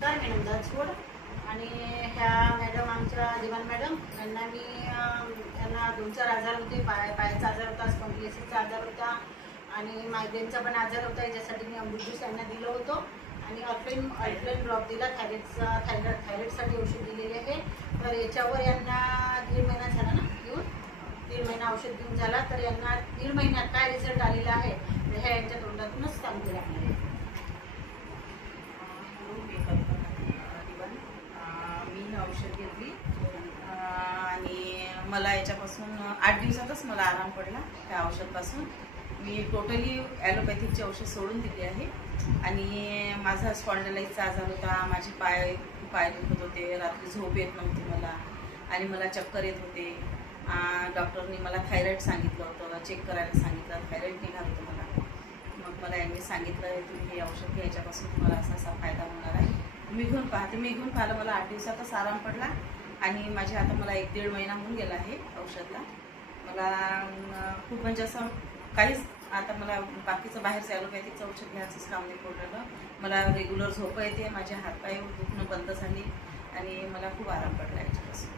मी नंदा छोड आणि ह्या मॅडम आमच्या दिवाण मॅडम यांना मी त्यांना 2-4 आजार होते. पायाचा आजार होता, स्पॉन्डिलोसिसचा आजार होता आणि मायग्रेनचा पण आजार होता. याच्यासाठी मी अमृत ज्यूस यांना दिलं होतं आणि अल्ट्रेन ड्रॉप दिला. थायरॉइडसाठी औषध दिलेले आहे. तर याच्यावर यांना 1.5 महिना झाला ना घेऊन, 1.5 महिना औषध घेऊन झाला. तर यांना 1.5 महिन्यात काय रिझल्ट आलेला आहे तर हे यांच्या तोंडातूनच सांगते लागणार आहे. मी औषध घेतली आणि मला याच्यापासून 8 दिवसातच मला आराम पडला. त्या औषधापासून मी टोटली ॲलोपॅथिकचे औषध सोडून दिले आहे आणि माझा स्पॉन्डिलाइटिसचा आजार होता. माझे पाय दुखत होते, रात्री झोप येत नव्हती मला आणि मला चक्कर येत होते. डॉक्टरनी मला थायरॉइड सांगितलं होतं, चेक करायला सांगितलं. थायरॉइड निघालं होतं मला. मग मला यांनी सांगितलं तुम्ही हे औषध घ्या, याच्यापासून तुम्हाला असा फायदा होणार आहे. मी घेऊन पाहिलं. मला 8 दिवसातच आराम पडला आणि माझे आता मला 1-1.5 महिना होऊन गेला आहे औषधला. मला खूप म्हणजे असं काहीच आता मला बाकीचं बाहेरचं ॲलोपॅथिकचं औषध घ्यायचंच काम नाही पडलेलं. मला रेग्युलर झोप येते, माझे हातपाय दुखणं बंद झाली आणि मला खूप आराम पडला याच्यापासून.